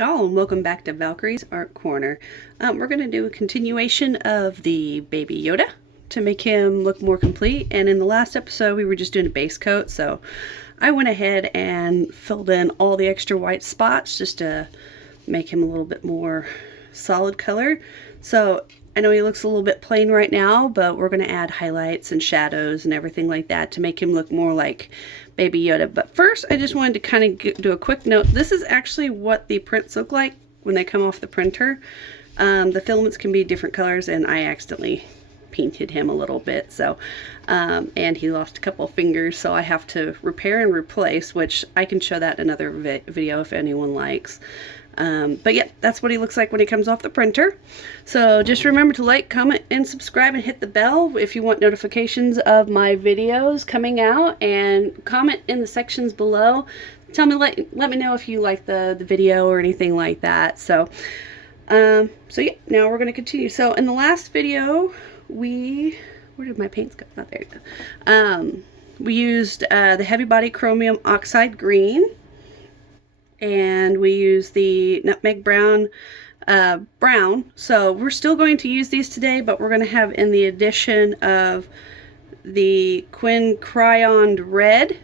Skull and welcome back to Valkyrie's Art Corner. We're going to do a continuation of the Baby Yoda to make him look more complete. And in the last episode we were just doing a base coat, so I went ahead and filled in all the extra white spots just to make him a little bit more solid color. So I know he looks a little bit plain right now, but we're going to add highlights and shadows and everything like that to make him look more like Baby Yoda. But first, I just wanted to kind of do a quick note. This is actually what the prints look like when they come off the printer. The filaments can be different colors, and I accidentally painted him a little bit. So, and he lost a couple of fingers, so I have to repair and replace, which I can show that in another video if anyone likes. But yeah, that's what he looks like when he comes off the printer. So just remember to like, comment, and subscribe, and hit the bell if you want notifications of my videos coming out, and comment in the sections below. Tell me, let me know if you like the video or anything like that. So yeah, now we're going to continue. So in the last video, where did my paints go? Oh, there you go. We used the heavy body chromium oxide green, and we use the nutmeg brown so we're still going to use these today, but we're going to have in the addition of the Quin Crayoned Red,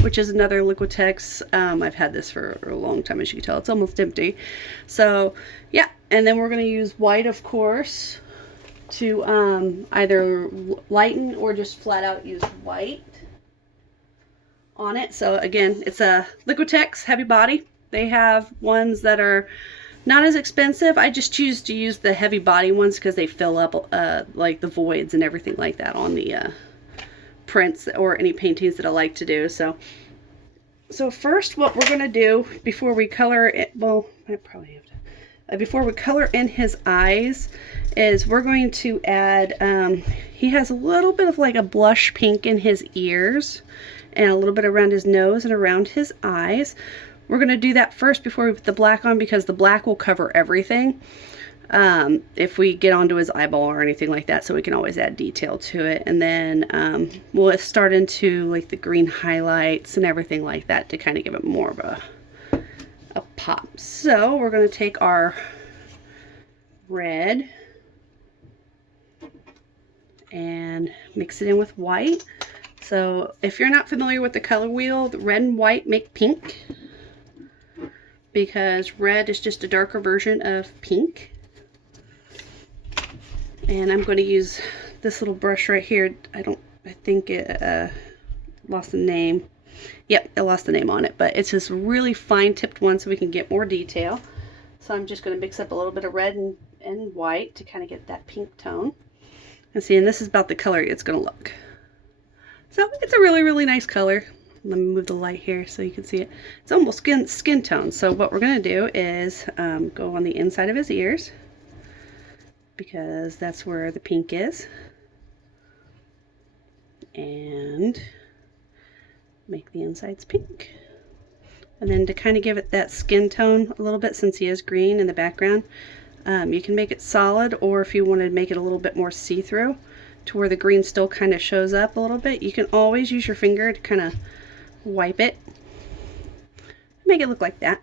which is another Liquitex. I've had this for a long time, as you can tell. It's almost empty. So yeah, and then we're going to use white, of course, to either lighten or just flat out use white on it. So again, it's a Liquitex heavy body. They have ones that are not as expensive. I just choose to use the heavy body ones because they fill up like the voids and everything like that on the prints or any paintings that I like to do. So first, what we're going to do before we color it, well, I probably have to, before we color in his eyes, is we're going to add, he has a little bit of like a blush pink in his ears and a little bit around his nose and around his eyes. We're going to do that first before we put the black on, because the black will cover everything if we get onto his eyeball or anything like that, so we can always add detail to it. And then we'll start into like the green highlights and everything like that to kind of give it more of a pop. So we're going to take our red and mix it in with white. So if you're not familiar with the color wheel, the red and white make pink, because red is just a darker version of pink. And I'm going to use this little brush right here. I think it lost the name. Yep, it lost the name on it, but it's this really fine tipped one so we can get more detail. So I'm just going to mix up a little bit of red and white to kind of get that pink tone. And see, and this is about the color it's going to look. So it's a really, really nice color. Let me move the light here so you can see it. It's almost skin tone. So what we're going to do is go on the inside of his ears, because that's where the pink is, and make the insides pink. And then to kind of give it that skin tone a little bit, since he is green in the background, you can make it solid, or if you want to make it a little bit more see-through to where the green still kind of shows up a little bit, you can always use your finger to kind of wipe it, make it look like that.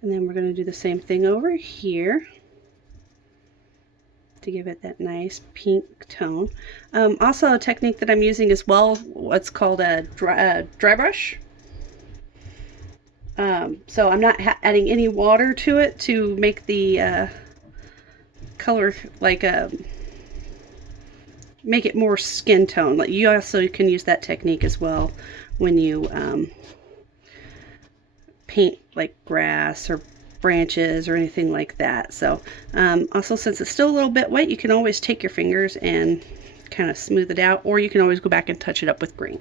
And then we're going to do the same thing over here to give it that nice pink tone. Also, a technique that I'm using as well, what's called a dry brush. So I'm not adding any water to it to make the color like make it more skin tone. Like, you also can use that technique as well when you paint like grass or branches or anything like that. So also, since it's still a little bit wet, you can always take your fingers and kind of smooth it out, or you can always go back and touch it up with green.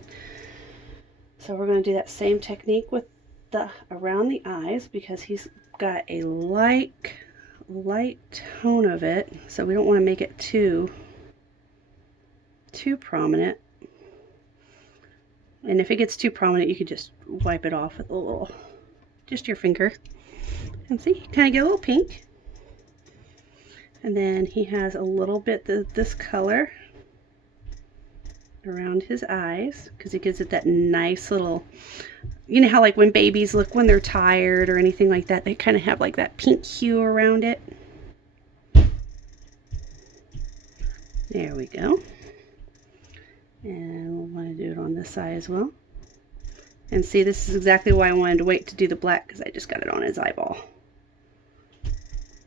So we're going to do that same technique with the around the eyes, because he's got a light tone of it, so we don't want to make it too prominent. And if it gets too prominent, you could just wipe it off with a little, just your finger, and see, kind of get a little pink. And then he has a little bit of this color around his eyes because it gives it that nice little, you know how like when babies look when they're tired or anything like that, they kind of have like that pink hue around it. There we go. And we'll want to do it on this side as well. And see, this is exactly why I wanted to wait to do the black, because I just got it on his eyeball.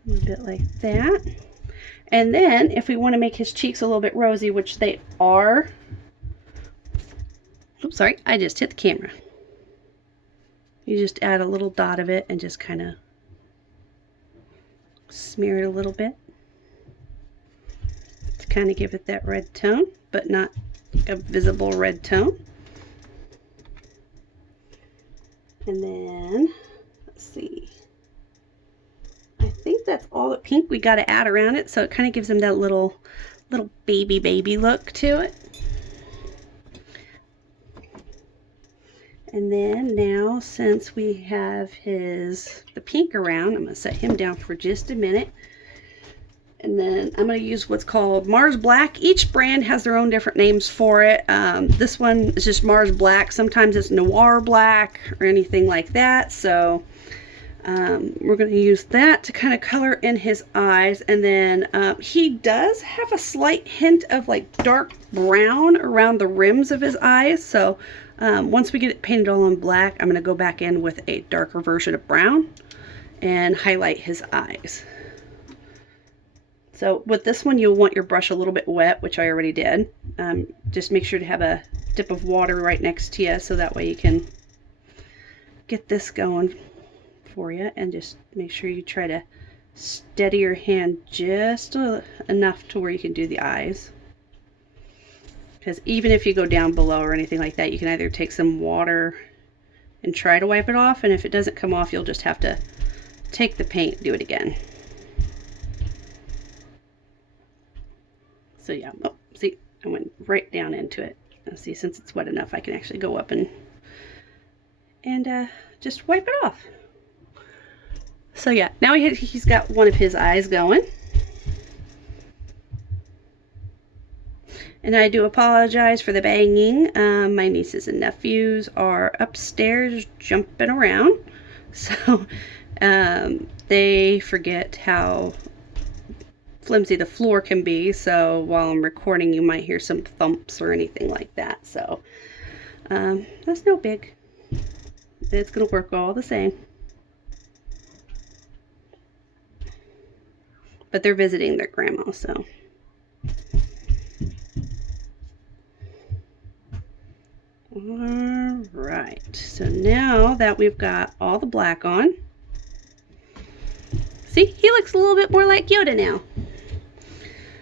A bit like that. And then if we want to make his cheeks a little bit rosy, which they are. Oops, sorry, I just hit the camera. You just add a little dot of it and just kind of smear it a little bit to kind of give it that red tone, but not a visible red tone. And then, let's see, I think that's all the pink we got to add around it, so it kind of gives him that little baby look to it. And then now, since we have the pink around, I'm going to set him down for just a minute. And then I'm going to use what's called Mars Black. Each brand has their own different names for it. This one is just Mars Black. Sometimes it's Noir Black or anything like that. So we're going to use that to kind of color in his eyes. And then he does have a slight hint of like dark brown around the rims of his eyes. So once we get it painted all in black, I'm going to go back in with a darker version of brown and highlight his eyes. So with this one, you'll want your brush a little bit wet, which I already did. Just make sure to have a dip of water right next to you, so that way you can get this going for you. And just make sure you try to steady your hand just enough to where you can do the eyes. Because even if you go down below or anything like that, you can either take some water and try to wipe it off. And if it doesn't come off, you'll just have to take the paint and do it again. So yeah, oh, see, I went right down into it. Now see, since it's wet enough, I can actually go up and just wipe it off. So yeah, now he's got one of his eyes going. And I do apologize for the banging. My nieces and nephews are upstairs jumping around. So they forget how flimsy the floor can be, so while I'm recording you might hear some thumps or anything like that. So that's no big. It's gonna work all the same. But they're visiting their grandma, so. All right, so now that we've got all the black on, see, he looks a little bit more like Yoda now.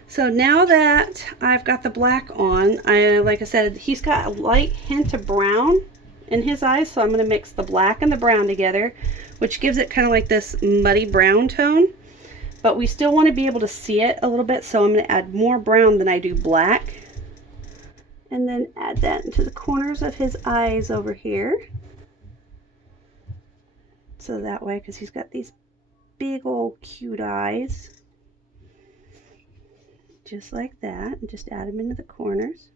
So now that I've got the black on, like I said, he's got a light hint of brown in his eyes, so I'm going to mix the black and the brown together, which gives it kind of like this muddy brown tone. But we still want to be able to see it a little bit, so I'm going to add more brown than I do black. And then add that into the corners of his eyes over here. So that way, because he's got these big old cute eyes. Just like that, and just add them into the corners.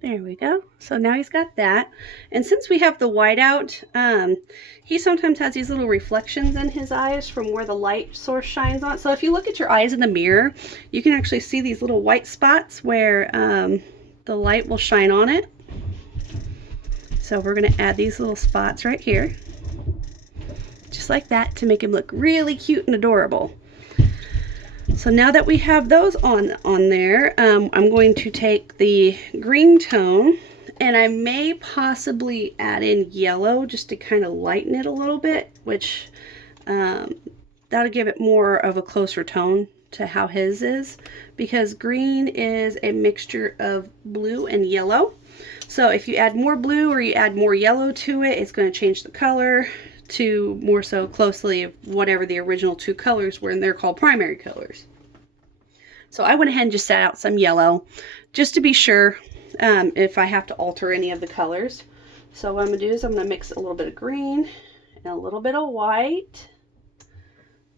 There we go. So now he's got that. And since we have the white out, he sometimes has these little reflections in his eyes from where the light source shines on. So if you look at your eyes in the mirror, you can actually see these little white spots where the light will shine on it. So we're going to add these little spots right here, just like that, to make him look really cute and adorable. So now that we have those on there, I'm going to take the green tone, and I may possibly add in yellow just to kind of lighten it a little bit, which that'll give it more of a closer tone to how his is, because green is a mixture of blue and yellow. So if you add more blue or you add more yellow to it, it's going to change the color to more so closely of whatever the original two colors were, and they're called primary colors. So I went ahead and just set out some yellow just to be sure if I have to alter any of the colors. So what I'm going to do is I'm going to mix a little bit of green and a little bit of white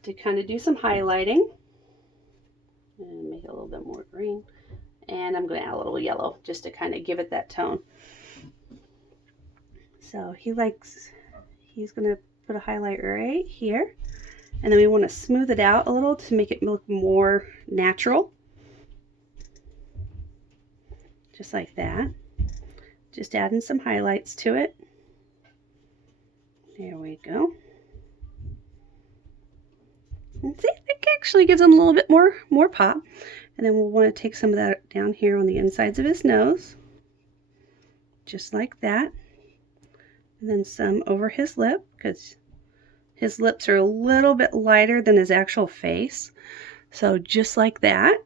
to kind of do some highlighting. And make it a little bit more green. And I'm going to add a little yellow just to kind of give it that tone. So he's going to put a highlight right here. And then we want to smooth it out a little to make it look more natural. Just like that. Just adding some highlights to it. There we go. And see, it actually gives him a little bit more pop. And then we'll want to take some of that down here on the insides of his nose. Just like that. And then some over his lip, because his lips are a little bit lighter than his actual face. So just like that.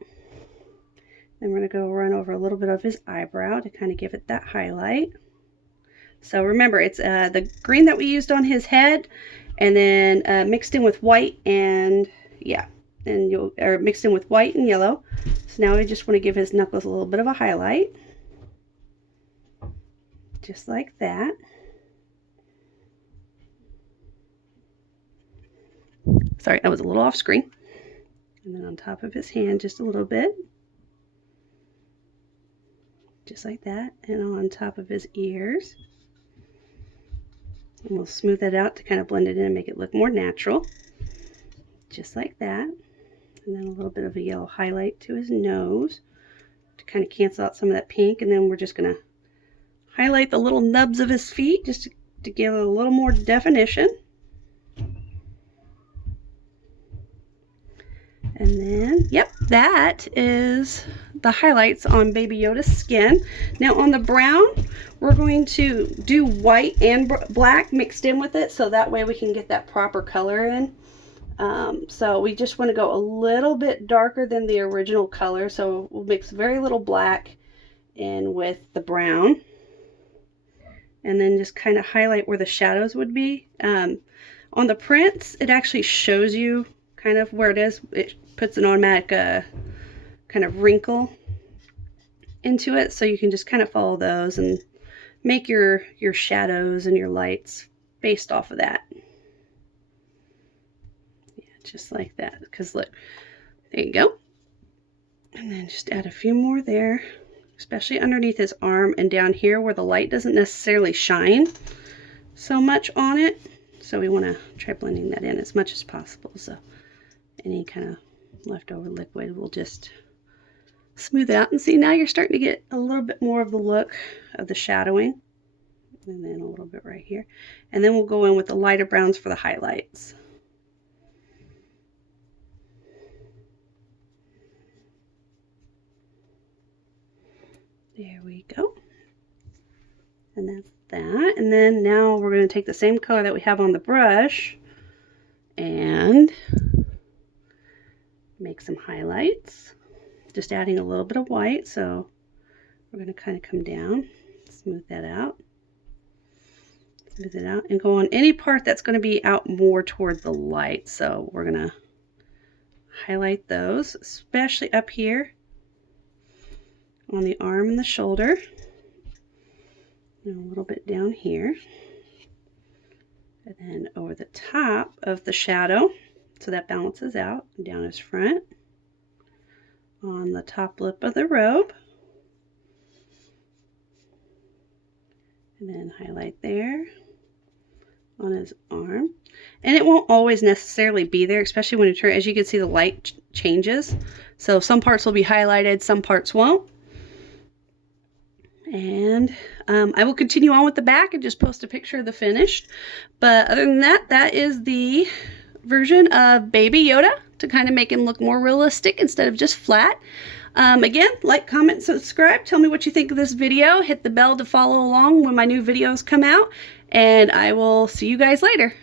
Then we're going to go run over a little bit of his eyebrow to kind of give it that highlight. So remember, it's the green that we used on his head, and then mixed in with white and, yeah, or mixed in with white and yellow. So now we just want to give his knuckles a little bit of a highlight. Just like that. Sorry, that was a little off screen. And then on top of his hand, just a little bit. Just like that. And on top of his ears. And we'll smooth that out to kind of blend it in and make it look more natural. Just like that. And then a little bit of a yellow highlight to his nose to kind of cancel out some of that pink. And then we're just going to highlight the little nubs of his feet just to give it a little more definition. And then, yep, that is the highlights on Baby Yoda's skin. Now on the brown, we're going to do white and black mixed in with it, so that way we can get that proper color in. So we just want to go a little bit darker than the original color, so we'll mix very little black in with the brown. And then just kind of highlight where the shadows would be. On the prints, it actually shows you kind of where it is. It puts an automatic kind of wrinkle into it, so you can just kind of follow those and make your shadows and your lights based off of that. Yeah, just like that. Because look, there you go. And then just add a few more there, especially underneath his arm and down here where the light doesn't necessarily shine so much on it. So we want to try blending that in as much as possible. So any kind of leftover liquid will just smooth out. And see, now you're starting to get a little bit more of the look of the shadowing. And then a little bit right here. And then we'll go in with the lighter browns for the highlights. There we go. And that's that. And then now we're going to take the same color that we have on the brush and make some highlights. Just adding a little bit of white. So we're going to kind of come down, smooth that out. Smooth it out and go on any part that's going to be out more toward the light. So we're going to highlight those, especially up here on the arm and the shoulder, and a little bit down here, and then over the top of the shadow, so that balances out, down his front, on the top lip of the robe, and then highlight there on his arm. And it won't always necessarily be there, especially when you turn, as you can see, the light changes. So some parts will be highlighted, some parts won't. And I will continue on with the back and just post a picture of the finished. But other than that, that is the version of Baby Yoda to kind of make him look more realistic instead of just flat. Again, like, comment, subscribe. Tell me what you think of this video. Hit the bell to follow along when my new videos come out. And I will see you guys later.